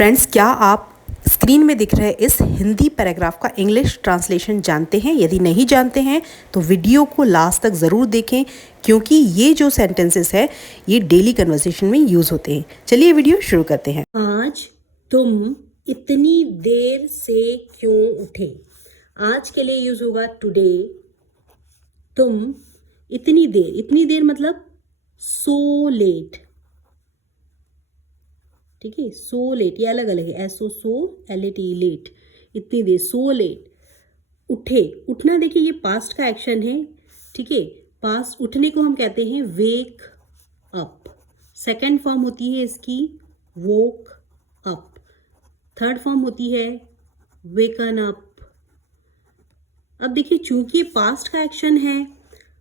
Friends, क्या आप screen में दिख रहे इस हिंदी पैराग्राफ का इंग्लिश ट्रांसलेशन जानते हैं? यदि नहीं जानते हैं तो वीडियो को लास्ट तक ज़रूर देखें, क्योंकि ये जो सेंटेंसेस है ये डेली कन्वर्सेशन में यूज़ होते हैं। चलिए वीडियो शुरू करते हैं। आज तुम इतनी देर से क्यों उठे? आज के लिए यूज होगा टुडे। तुम इतनी देर मतलब सो लेट। ठीक है, सो लेट ये अलग अलग है। सो LAT लेट, इतनी देर, सो लेट। उठे, उठना देखिए ये पास्ट का एक्शन है। ठीक है, पास्ट उठने को हम कहते हैं वेक अप। सेकेंड फॉर्म होती है इसकी वोक अप। थर्ड फॉर्म होती है वेकन अप। अब देखिए चूंकि पास्ट का एक्शन है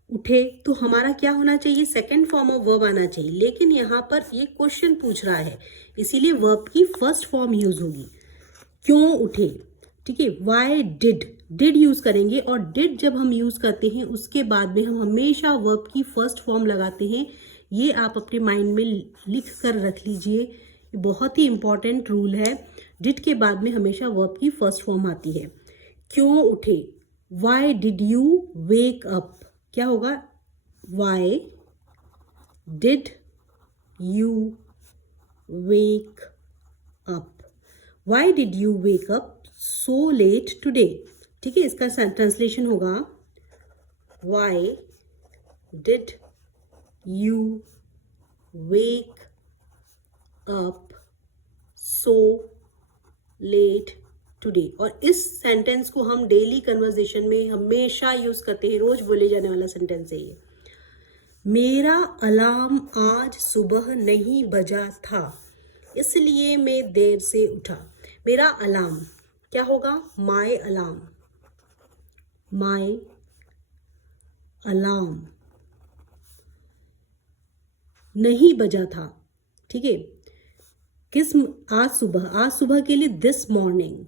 उठे, तो हमारा क्या होना चाहिए? सेकेंड फॉर्म ऑफ वर्ब आना चाहिए। लेकिन यहाँ पर ये क्वेश्चन पूछ रहा है, इसीलिए वर्ब की फर्स्ट फॉर्म यूज होगी। क्यों उठे? ठीक है, वाई डिड यूज करेंगे। और डिड जब हम यूज करते हैं उसके बाद में हम हमेशा वर्ब की फर्स्ट फॉर्म लगाते हैं। ये आप अपने माइंड में लिख कर रख लीजिए, ये बहुत ही इंपॉर्टेंट रूल है। डिड के बाद में हमेशा वर्ब की फर्स्ट फॉर्म आती है। क्यों उठे? Why did you wake up? क्या होगा? Why did you wake up? Why did you wake up so let today? ठीक है, इसका ट्रांसलेशन होगा why did you wake up so let today. और इस सेंटेंस को हम डेली कन्वर्सेशन में हमेशा यूज करते हैं, रोज बोले जाने वाला सेंटेंस है ये। मेरा अलार्म आज सुबह नहीं बजा था, इसलिए मैं देर से उठा। मेरा अलार्म क्या होगा? My alarm. माय अलार्म नहीं बजा था। ठीक है, किस आज सुबह के लिए दिस मॉर्निंग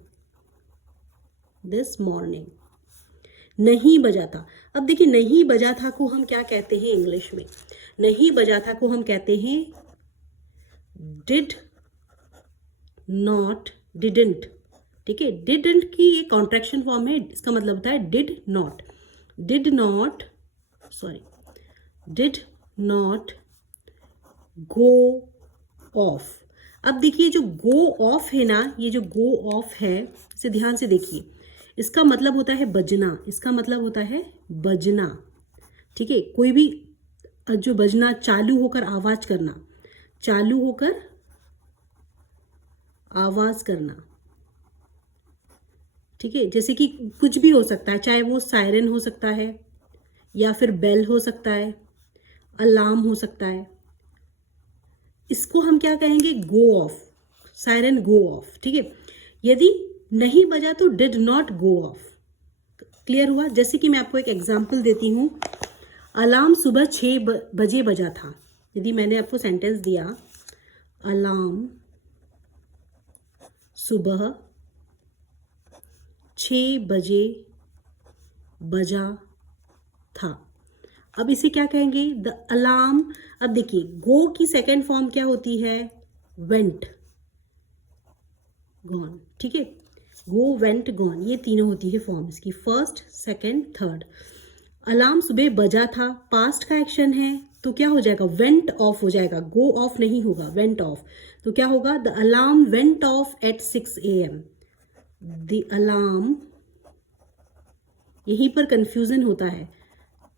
नहीं बजा था। अब देखिए नहीं बजा था को हम क्या कहते हैं इंग्लिश में? नहीं बजा था को हम कहते हैं डिड नॉट, डिडंट। ठीक है, डिडंट की एक कॉन्ट्रैक्शन फॉर्म है, इसका मतलब होता है डिड नॉट गो ऑफ। अब देखिए जो गो ऑफ है ना, ये जो गो ऑफ है इसे ध्यान से देखिए, इसका मतलब होता है बजना। इसका मतलब होता है बजना। ठीक है, कोई भी जो बजना, चालू होकर आवाज करना, चालू होकर आवाज करना। ठीक है, जैसे कि कुछ भी हो सकता है, चाहे वो सायरन हो सकता है या फिर बेल हो सकता है, अलार्म हो सकता है। इसको हम क्या कहेंगे? गो ऑफ, सायरन गो ऑफ। ठीक है, यदि नहीं बजा तो did not go of. Clear हुआ? जैसे कि मैं आपको एक एग्जांपल देती हूँ। अलार्म सुबह 6 बजे बजा था। यदि मैंने आपको सेंटेंस दिया अलार्म सुबह 6 बजे बजा था, अब इसे क्या कहेंगे? The alarm. अब देखिए गो की सेकेंड फॉर्म क्या होती है? Went, gone. ठीक है, गो, वेंट, गॉन, ये तीनों होती है फॉर्म इसकी, फर्स्ट, सेकेंड, थर्ड। अलार्म सुबह बजा था, पास्ट का एक्शन है, तो क्या हो जाएगा? वेंट ऑफ हो जाएगा, गो ऑफ नहीं होगा, वेंट ऑफ। तो क्या होगा? The alarm went off at 6 AM। The alarm, यहीं पर कंफ्यूजन होता है,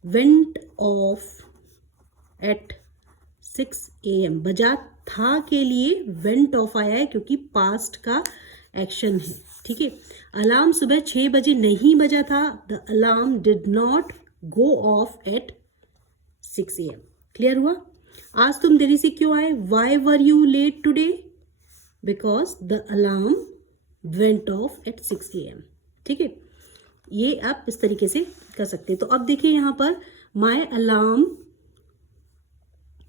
वेंट ऑफ एट 6 AM। बजा था के लिए वेंट ऑफ आया है क्योंकि पास्ट का एक्शन है। ठीक है, अलार्म सुबह 6 बजे नहीं बजा था, the alarm did not go off at 6 AM। Clear हुआ? आज तुम देरी से क्यों आए? Why were you late today? Because the alarm went off at 6 AM। ठीक है, ये आप इस तरीके से कर सकते हैं। तो अब देखिए यहां पर माई alarm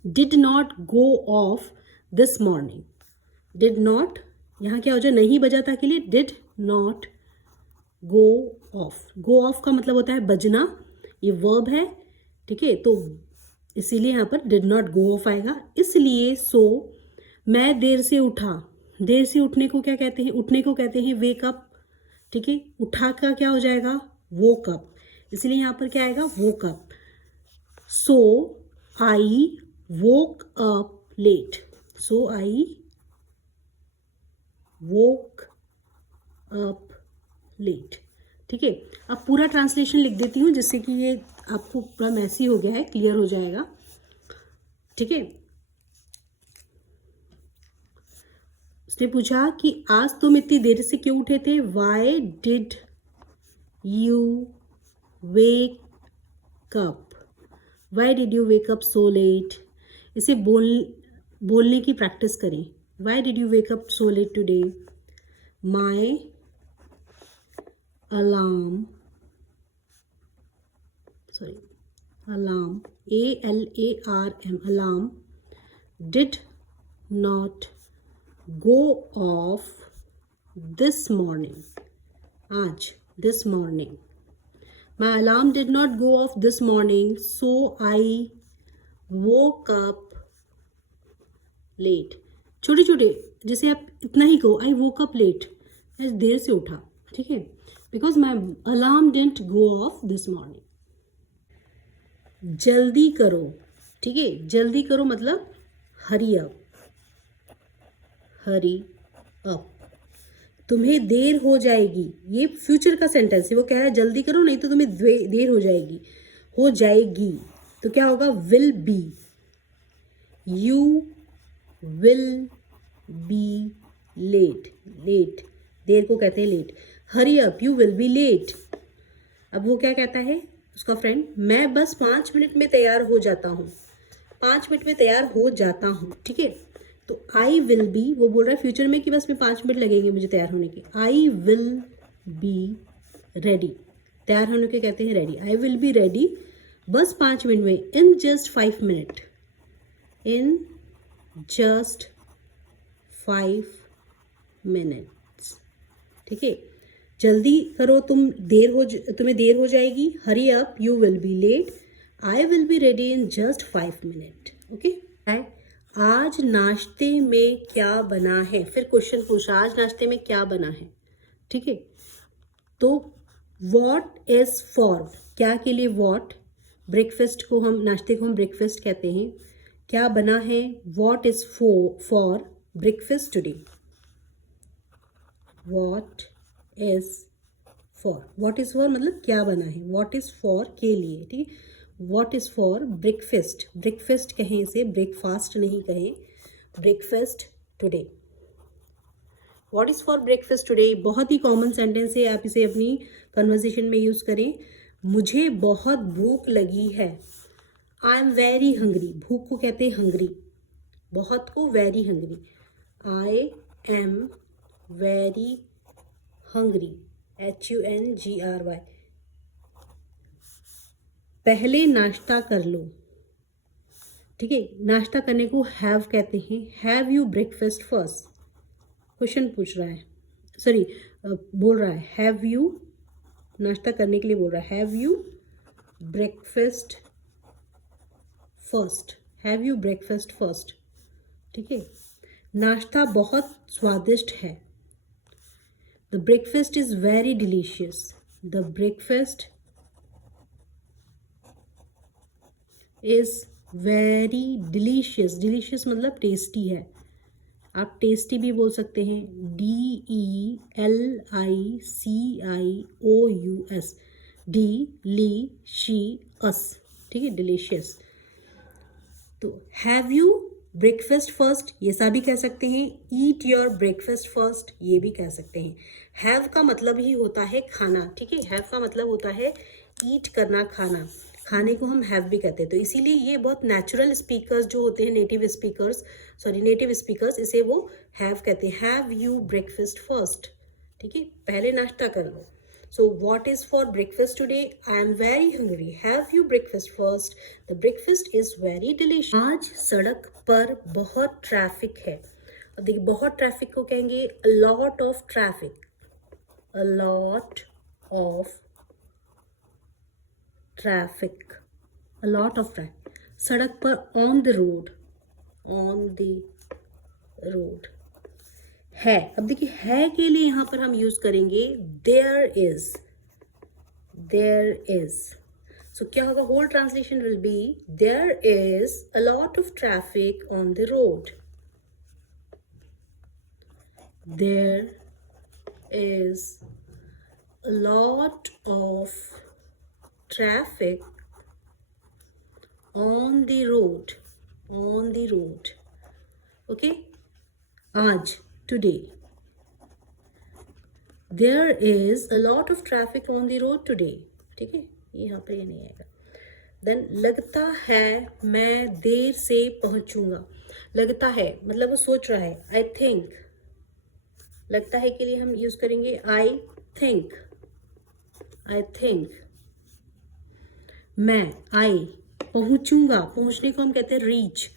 did not go of this morning. Did not यहाँ क्या हो जाए? नहीं बजा था के लिए did not go of. Go of का मतलब होता है बजना, ये वर्ब है। ठीक है, तो इसीलिए यहाँ पर डिड नॉट गो ऑफ आएगा। इसलिए सो मैं देर से उठा, देर से उठने को क्या कहते हैं? उठने को कहते हैं वेक अप, ठीक है। उठा का क्या हो जाएगा? वोक अप, इसलिए यहाँ पर क्या आएगा? Woke up. So I woke up late, so I woke up late, ठीक है। अब पूरा ट्रांसलेशन लिख देती हूँ जिससे कि ये आपको पूरा मैसी हो गया है, क्लियर हो जाएगा, ठीक है। उसने पूछा कि आज तुम इतनी देर से क्यों उठे थे? Why did you wake up, why did you wake up so let. इसे बोलने की प्रैक्टिस करें। Why did you wake up so let today? My alarm, alarm, alarm did not go off this morning. आज, this morning. My alarm did not go off this morning, so I woke up late. छोटे छोटे, जैसे आप इतना ही कहो, I woke up late, मैं देर से उठा, ठीक है, because my alarm didn't go off this morning. जल्दी करो, ठीक है, जल्दी करो मतलब हरी अप, हरी अप। तुम्हें देर हो जाएगी, ये फ्यूचर का सेंटेंस है, वो कह रहा है जल्दी करो नहीं तो तुम्हें देर हो जाएगी। हो जाएगी तो क्या होगा? Will be, you will be late, late देर को कहते हैं late. Hurry up, you will be late. अब वो क्या कहता है उसका फ्रेंड? मैं बस 5 मिनट में तैयार हो जाता हूँ, 5 मिनट में तैयार हो जाता हूँ, ठीक है। तो आई विल बी, वो बोल रहा है फ्यूचर में कि बस में 5 मिनट लगेंगे मुझे तैयार होने के। आई विल बी रेडी, तैयार होने के कहते हैं ready. I will be ready बस 5 मिनट में, in just 5 minute, in just 5 minutes, ठीक है। जल्दी करो, तुम्हें देर हो जाएगी। Hurry up, you will be late. I will be ready in just 5 minute, okay. आज नाश्ते में क्या बना है? फिर क्वेश्चन पूछा, आज नाश्ते में क्या बना है, ठीक है। तो वॉट इज फॉर, क्या के लिए वॉट, ब्रेकफास्ट को हम, नाश्ते को हम ब्रेकफास्ट कहते हैं। क्या बना है? What is for breakfast today. What is for, what is for मतलब क्या बना है, वॉट इज फॉर के लिए, ठीक है। What is for breakfast, breakfast कहें इसे, ब्रेकफास्ट नहीं कहें, breakfast today. What is for breakfast today बहुत ही कॉमन सेंटेंस है, आप इसे अपनी कन्वर्सेशन में यूज करें। मुझे बहुत भूख लगी है। आई एम वेरी हंग्री, भूख को कहते हैं हंग्री, बहुत को very hungry. I am very hungry, HUNGRY। पहले नाश्ता कर लो, ठीक है। नाश्ता करने को हैव कहते हैं। Have you breakfast first, question पूछ रहा है, सॉरी बोल रहा है हैव यू, नाश्ता करने के लिए बोल रहा है have you breakfast first, have you breakfast first, ठीक है। नाश्ता बहुत स्वादिष्ट है। The breakfast is very delicious, the breakfast is very delicious, delicious मतलब टेस्टी है। आप टेस्टी भी बोल सकते हैं, DELICIOUS, डिलीशियस, ठीक है, डिलीशियस। तो हैव यू ब्रेकफास्ट फर्स्ट, ये सा भी कह सकते हैं। ईट योर ब्रेकफास्ट फर्स्ट, ये भी कह सकते हैं। हैव का मतलब ही होता है खाना, ठीक है। हैव का मतलब होता है ईट करना, खाना, खाने को हम हैव भी कहते हैं। तो इसीलिए ये बहुत नेचुरल स्पीकर्स जो होते हैं, नेटिव स्पीकर्स, इसे वो हैव कहते हैं। हैव यू ब्रेकफास्ट फर्स्ट, ठीक है, पहले नाश्ता कर लो। So what is for breakfast today? I am very hungry. Have you breakfast first? The breakfast is very delicious. आज सड़क पर बहुत ट्रैफिक है। अब देखिए, बहुत ट्रैफिक को कहेंगे अ lot of traffic, a lot of traffic, a lot of traffic। सड़क पर, on the road, on the road। है। अब देखिए है के लिए यहाँ पर हम यूज करेंगे there is, there is. So क्या होगा, whole translation will be there is a lot of traffic on the road, there is a lot of traffic on the road, on the road. Okay, आज, today, there is a lot of traffic on the road today. ठीक है, यहाँ पर ये नहीं आएगा। Then लगता है मैं देर से पहुंचूंगा। लगता है मतलब वो सोच रहा है, आई थिंक। लगता है के लिए हम यूज करेंगे आई थिंक, आई थिंक। मैं आई पहुंचूंगा, पहुंचने को हम कहते हैं रीच।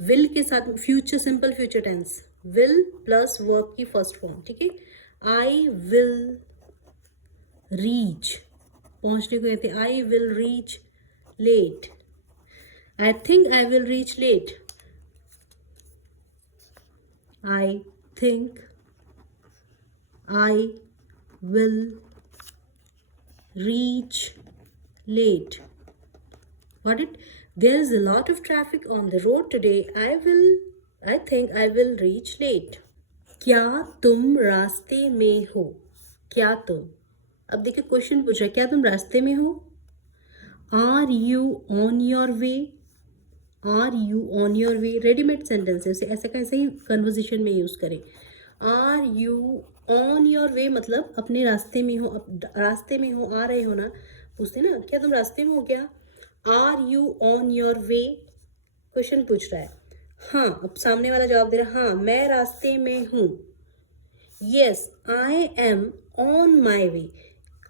विल के साथ future, simple future tense, will plus verb की फर्स्ट फॉर्म। ठीक है, आई विल रीच, पहुंचने को कहते हैं I will reach late. I think I will reach late, I think I will reach late. Got it? There is a lot of traffic on the road today. I think I will reach late. क्या तुम रास्ते में हो? क्या तुम, अब देखिए question पूछ रहा है, क्या तुम रास्ते में हो? Are you on your way? Are you on your way? Readymade sentence है, ऐसा का ऐसे ही कन्वर्सेशन में यूज करें। Are you ऑन योर वे मतलब अपने रास्ते में हो, रास्ते में हो, आ रहे हो ना, पूछते ना, क्या तुम रास्ते में हो क्या? Are you on your way, question पूछ रहा है। हाँ, अब सामने वाला जवाब दे रहा है, हाँ मैं रास्ते में हूँ। Yes I am on my way,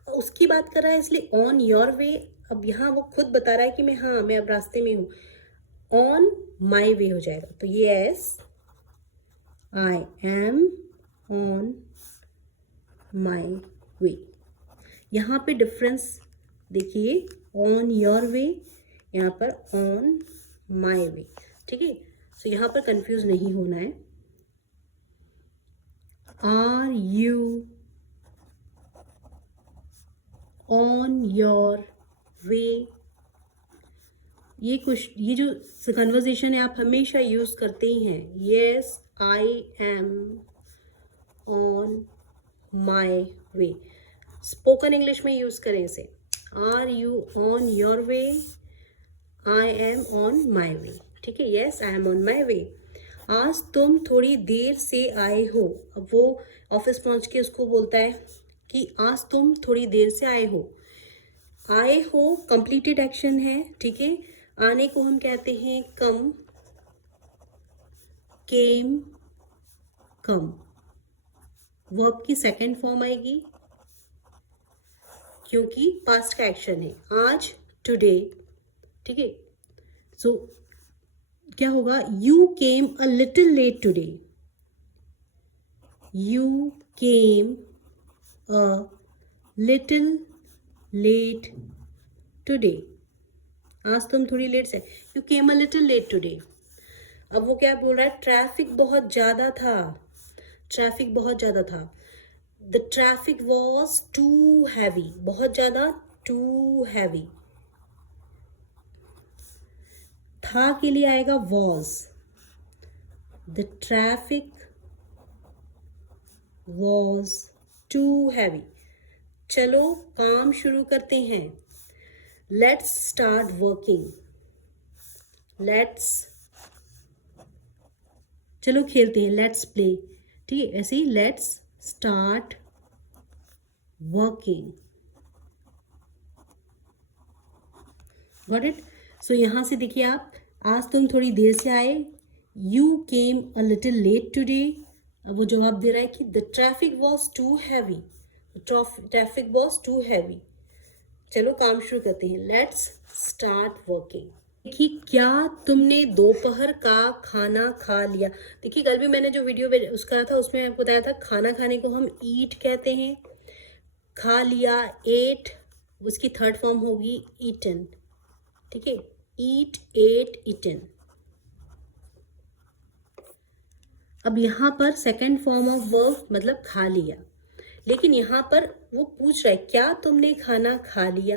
उसकी बात कर रहा है इसलिए ऑन योर वे। अब यहाँ वो खुद बता रहा है कि मैं अब रास्ते में हूँ, ऑन माई वे हो जाएगा। तो yes I am on my way. यहाँ पे डिफरेंस देखिए, ऑन योर वे, यहाँ पर ऑन माई वे। ठीक है, सो यहाँ पर कंफ्यूज नहीं होना है। Are you on your way, ये जो कन्वर्सेशन है आप हमेशा यूज करते ही हैं। Yes I am on my way, spoken English में यूज करें इसे। Are you on your way, I am on my way. ठीक है, yes I am on my way. आज तुम थोड़ी देर से आए हो, अब वो ऑफिस पहुंच के उसको बोलता है कि आज तुम थोड़ी देर से आए हो। आए हो कंप्लीटेड एक्शन है। ठीक है, आने को हम कहते हैं कम, केम, कम। वर्ब की सेकंड फॉर्म आएगी क्योंकि पास्ट का एक्शन है, आज, टुडे। ठीक है, सो क्या होगा, you came a little late today, you came a little late today. आज तुम थोड़ी लेट से, you came a little late today. अब वो क्या बोल रहा है, ट्रैफिक बहुत ज़्यादा था, ट्रैफिक बहुत ज़्यादा था। The traffic was too heavy, बहुत ज़्यादा, टू हैवी। था के लिए आएगा was, the traffic was too heavy. चलो काम शुरू करते हैं, लेट्स स्टार्ट वर्किंग, लेट्स, चलो खेलते हैं, लेट्स प्ले। ठीक है, ऐसे ही let's start working. Got it? So यहाँ से देखिए आप, आज तुम थोड़ी देर से आए, you came a little late today. अब वो जवाब दे रहा है कि the traffic was too heavy, traffic was too heavy. चलो काम शुरू करते हैं, लेट्स स्टार्ट वर्किंग। देखिए, क्या तुमने दोपहर का खाना खा लिया? देखिए कल भी मैंने जो वीडियो उसका था उसमें आपको बताया था, खाना खाने को हम ईट कहते हैं, खा लिया, एट, उसकी थर्ड फॉर्म होगी ईटन। ठीक है, ईट, एट, ईटन। अब यहाँ पर सेकंड फॉर्म ऑफ वर्ब मतलब खा लिया, लेकिन यहाँ पर वो पूछ रहा है क्या तुमने खाना खा लिया,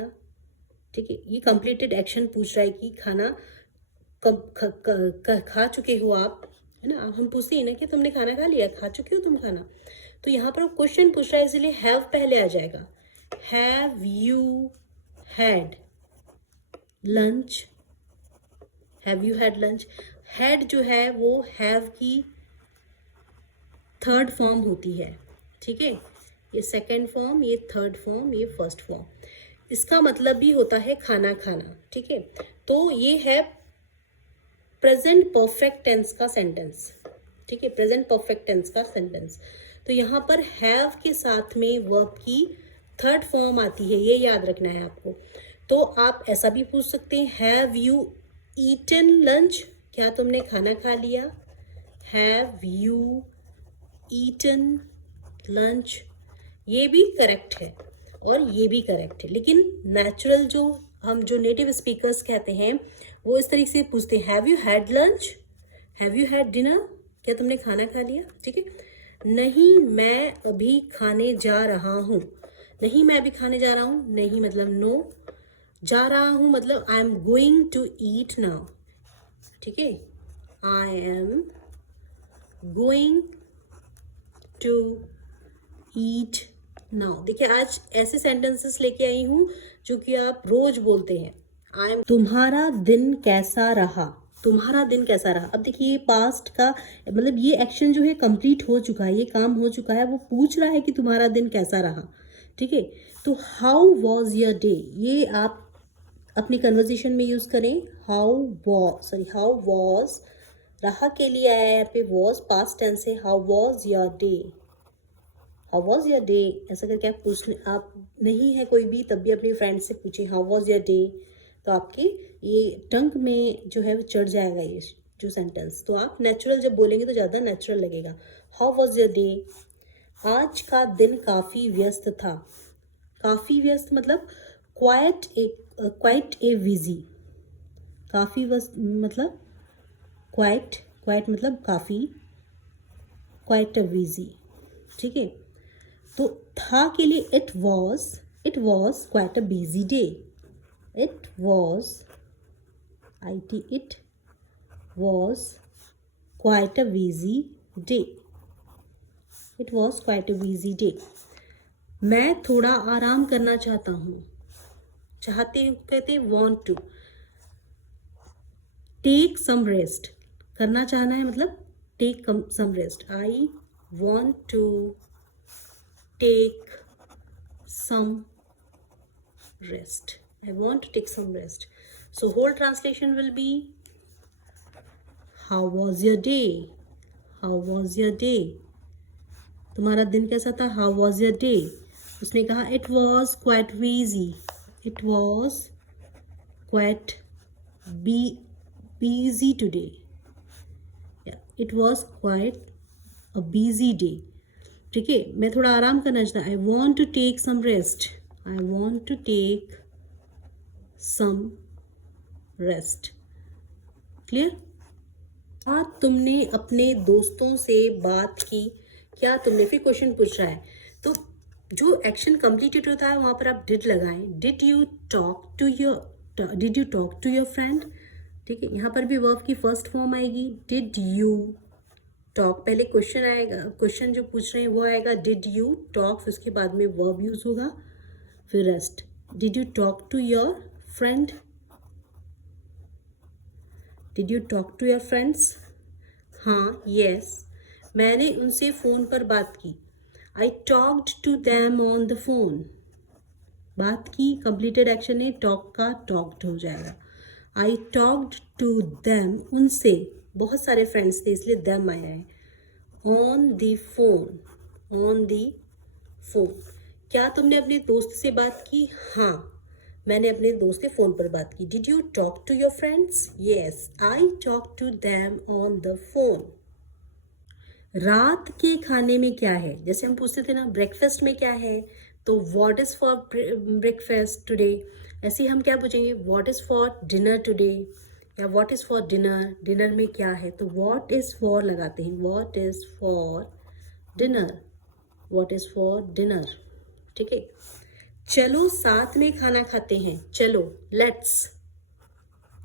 ठीक है। ये कंप्लीटेड एक्शन पूछ रहा है कि खाना खा चुके हो आप, है ना। हम पूछते हैं ना कि तुमने खाना खा लिया, खा चुके हो तुम खाना। तो यहाँ पर वो क्वेश्चन पूछ रहा है, इसलिए हैव पहले आ जाएगा। Have you had lunch, have you had lunch. Had जो है वो हैव की थर्ड फॉर्म होती है, ठीक है। ये सेकंड फॉर्म, ये थर्ड फॉर्म, ये फर्स्ट फॉर्म। इसका मतलब भी होता है खाना खाना, ठीक है। तो ये है प्रेजेंट परफेक्ट टेंस का सेंटेंस, ठीक है, प्रेजेंट परफेक्ट टेंस का सेंटेंस। तो यहाँ पर हैव के साथ में वर्ब की थर्ड फॉर्म आती है, ये याद रखना है आपको। तो आप ऐसा भी पूछ सकते हैं, हैव यू ईटन लंच, क्या तुमने खाना खा लिया। हैव यू ईटन लंच, ये भी करेक्ट है और ये भी करेक्ट है। लेकिन नेचुरल जो नेटिव स्पीकर्स कहते हैं वो इस तरीके से पूछते हैं, have you had lunch, have you had dinner, क्या तुमने खाना खा लिया, ठीक है। नहीं मैं अभी खाने जा रहा हूँ, नहीं मैं अभी खाने जा रहा हूँ, नहीं मतलब नो, जा रहा हूँ मतलब I am going to eat now, ठीक है। I am going to eat now. देखिए आज ऐसे सेंटेंसेस लेके आई हूँ जो कि आप रोज बोलते हैं। आई एम, तुम्हारा दिन कैसा रहा, तुम्हारा दिन कैसा रहा। अब देखिए पास्ट का मतलब ये एक्शन जो है कंप्लीट हो चुका है, ये काम हो चुका है, वो पूछ रहा है कि तुम्हारा दिन कैसा रहा, ठीक है। तो हाउ वॉज योर डे, ये आप अपनी कन्वर्जेशन में यूज करें। हाउ वॉज, रहा के लिए आया है यहाँ पे, वॉज पास्ट टेंस है। How was your day, how was your day, ऐसा करके आप पूछने, आप नहीं है कोई भी तब भी अपनी फ्रेंड से पूछें हाउ वॉज योर डे, तो आपकी ये टंग में जो है वो चढ़ जाएगा ये जो सेंटेंस। तो आप नेचुरल जब बोलेंगे तो ज़्यादा नेचुरल लगेगा। हाउ वॉज योर डे, आज का दिन काफ़ी व्यस्त था। काफ़ी व्यस्त मतलब क्वाइट ए बिजी, काफ़ी व्यस्त मतलब क्वाइट मतलब काफ़ी, क्वाइट अ बिजी, ठीक है। तो था के लिए it was quite a busy day, it was quite a busy day, it was quite a busy day. मैं थोड़ा आराम करना चाहता हूँ, चाहते कहते हैं want to. Take some rest, करना चाहना है मतलब take some rest. I want to take some rest, I want to take some rest. So whole translation will be, how was your day, how was your day, तुम्हारा दिन कैसा था, how was your day। उसने कहा it was quite busy, it was quite busy today, yeah, it was quite a busy day, ठीक है। मैं थोड़ा आराम करना चाहता, I want to take some rest, I want to take some rest, clear. हाँ तुमने अपने दोस्तों से बात की, क्या तुमने, फिर क्वेश्चन पूछ रहा है। तो जो एक्शन कंप्लीटेड होता है वहाँ पर आप डिड लगाएं। Did you talk to your friend, ठीक है। यहाँ पर भी वर्ब की फर्स्ट फॉर्म आएगी, डिड यू टॉक, पहले क्वेश्चन आएगा, क्वेश्चन जो पूछ रहे हैं वो आएगा डिड यू टॉक, फिर उसके बाद में वर्ब यूज होगा, फिर rest. Did you talk to your friend, did you talk to your friends, हाँ यस, मैंने उनसे फ़ोन पर बात की। I talked to them on the phone, बात की कंप्लीटेड एक्शन है, टॉक का टॉक्ड हो जाएगा। आई टॉक्ड टू दैम, उनसे, बहुत सारे फ्रेंड्स थे इसलिए दैम आया है। ऑन द फोन, क्या तुमने अपने दोस्त से बात की, हाँ मैंने अपने दोस्त से फ़ोन पर बात की। Did you talk to your friends, yes I talk to them on the phone. रात के खाने में क्या है, जैसे हम पूछते थे ना ब्रेकफास्ट में क्या है, तो what is for breakfast today, ऐसे हम क्या पूछेंगे what is for dinner today, या what is for dinner, dinner में क्या है, तो व्हाट इज़ फॉर लगाते हैं, what is for dinner, what is for dinner, ठीक है। चलो साथ में खाना खाते हैं, चलो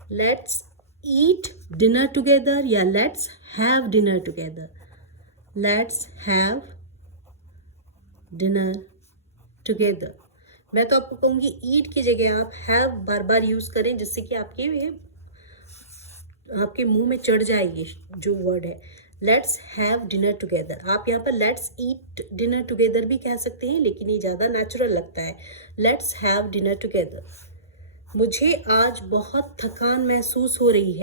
लेट्स ईट डिनर टुगेदर या let's have dinner together, let's have dinner together. मैं तो आपको कहूँगी ईट की जगह आप हैव बार बार यूज़ करें, जिससे कि आपके मुंह में चढ़ जाएगी जो वर्ड है। लेट्स हैव डिनर टुगेदर, आप यहाँ पर लेट्स ईट डिनर टुगेदर भी कह सकते हैं, लेकिन ये ज़्यादा नेचुरल लगता है। Let's have dinner together. मुझे आज बहुत थकान महसूस हो रही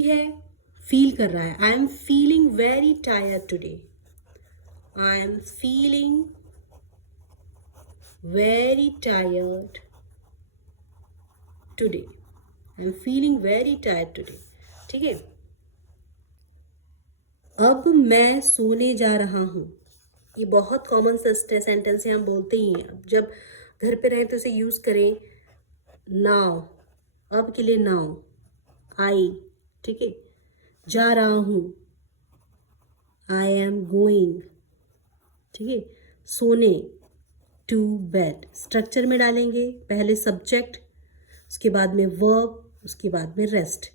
है, फील कर रहा है। I am feeling very tired today, I am feeling very tired today, I am feeling very tired today, ठीक है। अब मैं सोने जा रहा हूँ, ये बहुत कॉमन सेंटेंस है, हम बोलते ही हैं। अब जब घर पे रहें तो इसे यूज़ करें नाउ, अब के लिए नाउ, आई, ठीक है। जा रहा हूँ, आई एम गोइंग, ठीक है। सोने, टू बेड, स्ट्रक्चर में डालेंगे, पहले सब्जेक्ट, उसके बाद में वर्ब, उसके बाद में rest.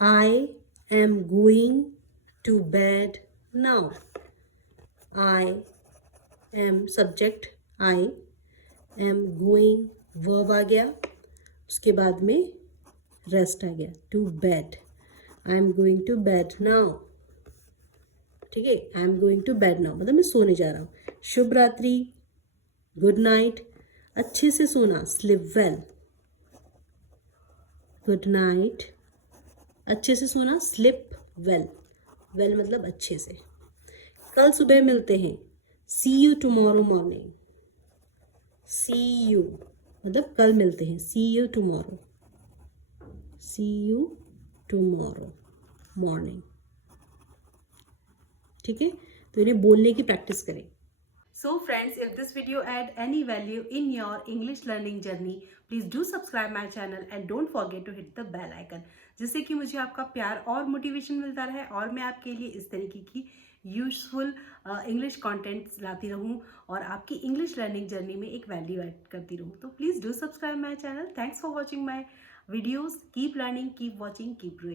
I am going to bed now, I am subject, I am going verb आ गया, उसके बाद में रेस्ट आ गया, to bed, I am going to bed now, ठीक है। I am going to bed now मतलब मैं सोने जा रहा हूँ। शुभ रात्रि, गुड नाइट, अच्छे से सोना, स्लीप वेल, गुड नाइट, अच्छे से सोना, स्लीप वेल, वेल मतलब अच्छे से। कल सुबह मिलते हैं, see you tomorrow morning, see you मतलब कल मिलते हैं, see you tomorrow, see you tomorrow morning, ठीक है। तो इन्हें बोलने की प्रैक्टिस करें। So friends, if this video add any value in your English learning journey, please do subscribe my channel and don't forget to hit the bell icon, जिससे कि मुझे आपका प्यार और मोटिवेशन मिलता रहे और मैं आपके लिए इस तरीके की यूजफुल इंग्लिश कंटेंट्स लाती रहूं और आपकी इंग्लिश लर्निंग जर्नी में एक वैल्यू ऐड करती रहूं। तो please do subscribe my channel. Thanks for watching my videos. Keep learning, keep watching, keep growing.